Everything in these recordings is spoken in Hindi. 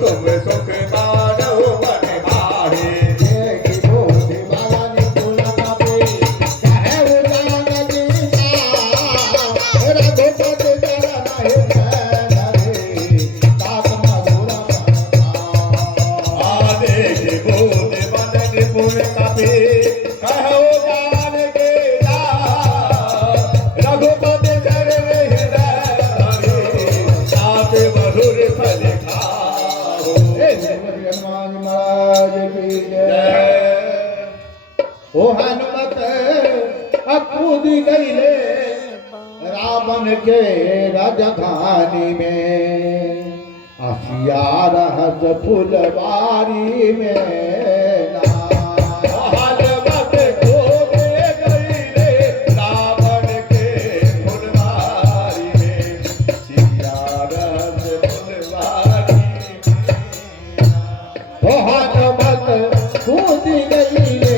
तुम सुख मानो मन माहे ओ हनुमत कूद गईले रावण के राजधानी में आसिया रहस फुलवारी में ना हनुमत कूद गईले रावण के फुलवारी में आसिया रहस फुलवारी में ओ हनुमत कूद गईले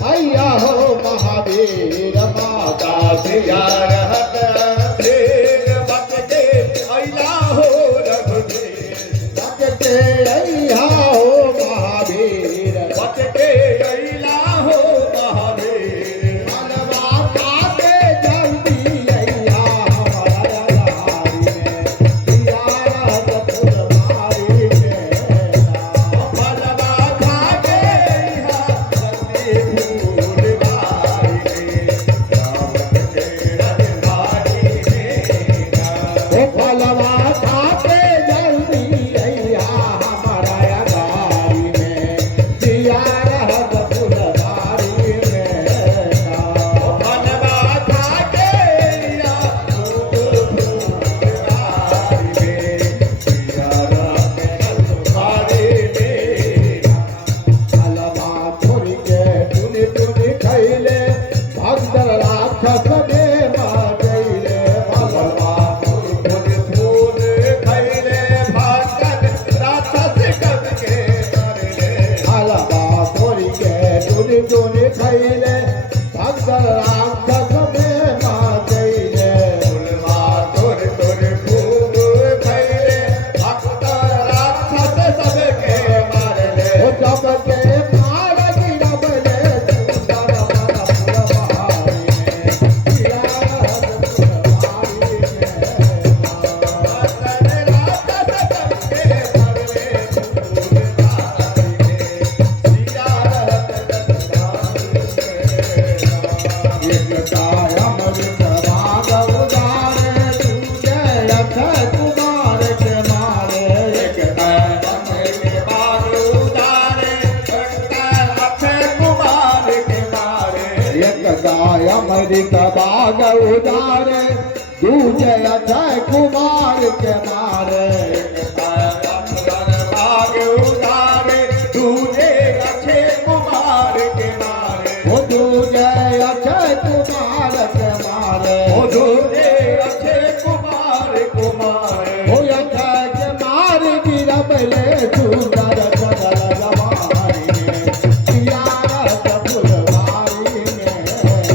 भैया हो महावीर माता सिया रहत धेर बच के अइला हो रघुवीर बच के अइहा हो महावीर बच के अइला हो महावीर मनवा खाते जल्दी अइहा हमारा लारी में सिया रहत फुलवारी में मनवा खाके अइहा जल्दी फलवा खाते जल्दी अइहा हमारा गारी में सिया रहत फुलवारी में मनवा खाके अइहा फुलवारी में सिया रहत फुलवारी में फलवा थोड़ी के टुनी टुनी खैले भगदर राक्षस में मचैले फलवा फलवा थोड़ी के टुनी टुनी खैले भगदर राक्षस में मचैले ओ सबके मार गिरबले सुंदर मन फुलवारी में सिया रहत फुलवारी में अमृत बाग उदारे दूजे अक्षय कुमार के मारे बाग उदारे दूजे अक्षय कुमार के मारे वो दूजे अक्षय कुमार के मारे ओ दूजे अक्षय कुमार कुमार वो अक्षय के मार गिरबले सुंदर सदर जवानी में सिया रहत फुलवारी में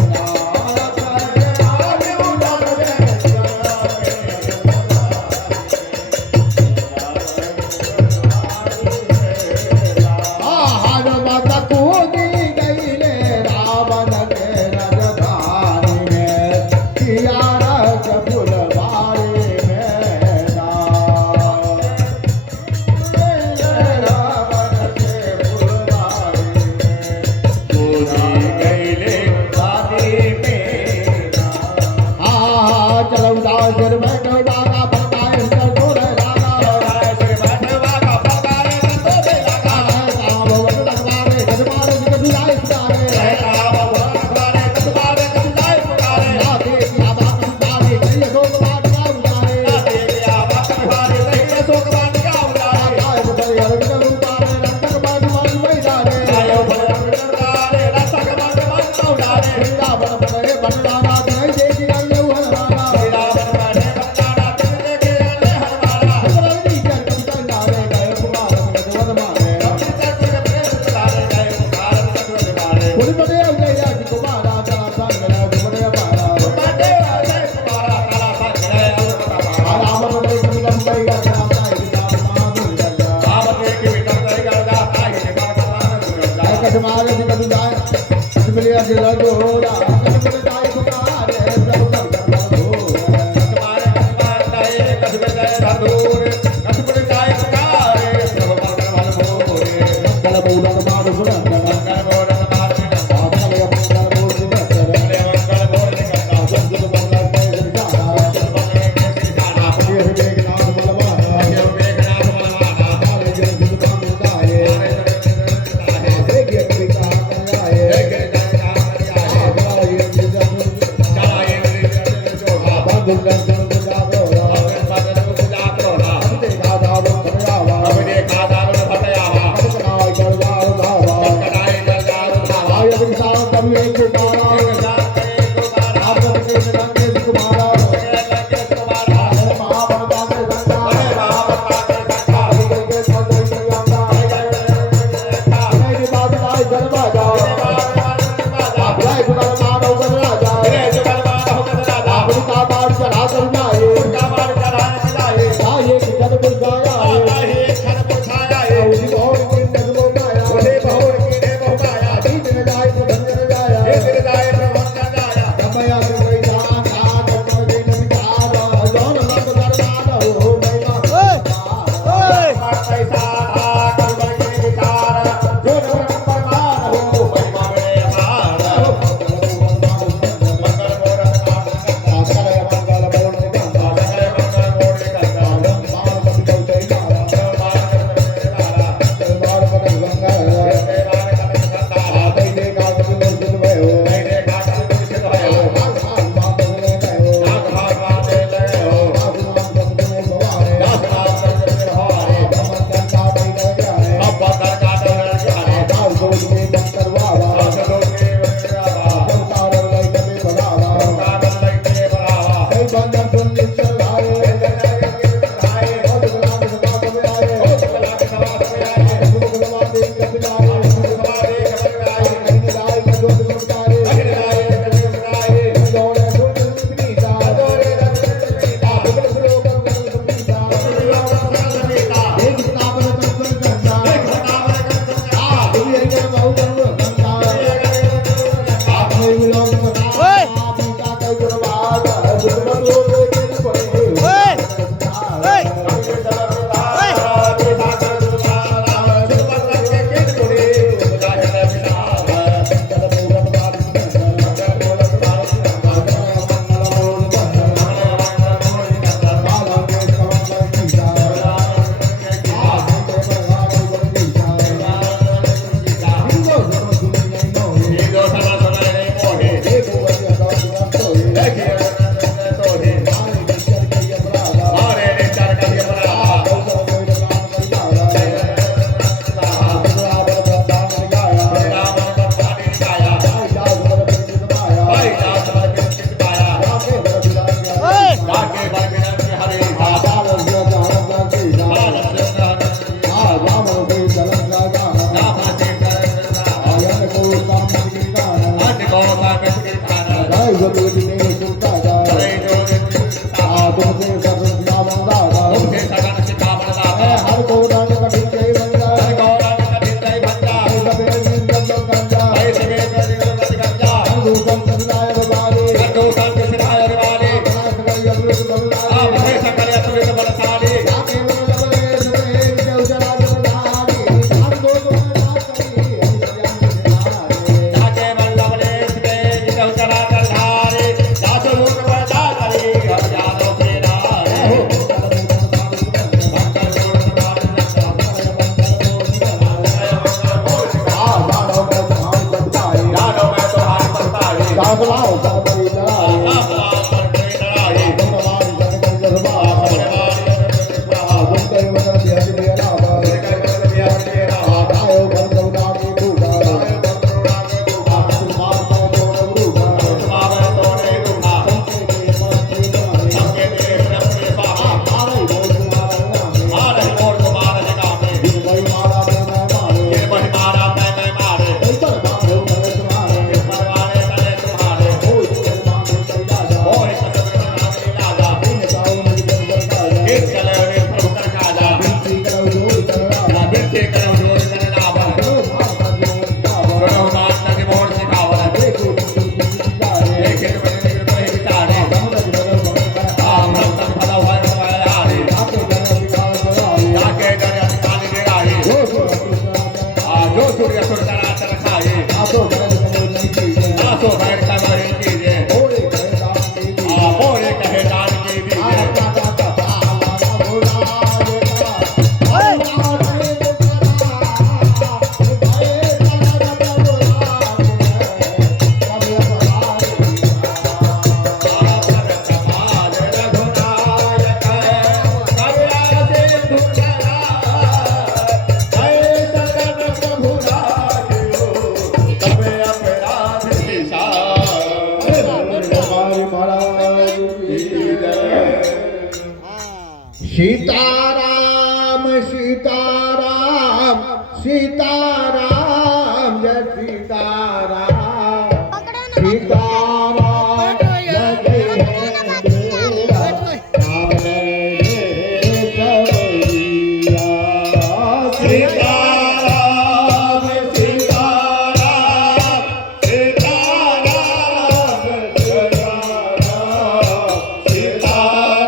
अजर गोरा कसम जाय तुम्हारे सब कर दो तुम्हारे कसम जाए कसम जाए धूर कसम जाए पुकारे सब मगन वाल मोरे कल बोला मार सुना मंगल मोर मार में आपने अपना बोल सुना ले मंगल मोर निकलता जब जब बंगला पे जाना मंगल के सिरहाना ये एक नाम बुलवाना ये मेघनाथ मनवाना हमारे जन दिन काम गाए हमारे जन है एक एक पिता आए एक जन आए हमारा ये जन चला ये मेरे जो हा बादल जन जागो अगर बदल पूजा करो ना देखा दारो खड़ावा अब देखा दारुण फतयावा अपना जलवाओ धावा कनाई जलदार धावा आय विशाल तब एक तारा एक जात करे गुबारा आप के रंग तुम्हारा लगे तुम्हारा महाभारता के संता अरे महाप्रभा के सखा के संता संता मेरी बात आई जलवा जाओ आप जय गुरु मानव कर राजा अपनी का बात चढ़ा कर जाए ये जन बुझाया है उसी बहुत के जन्म गाया दिन जाए तो धन जाया कमया कोई जान था तो दिन विचार जौन लग दरबार हो महिमा तो खैर खबरें कीजिए मोरे कहे दान कीजिए मोरे कहे दान कीजिए सीताराम सीताराम सीताराम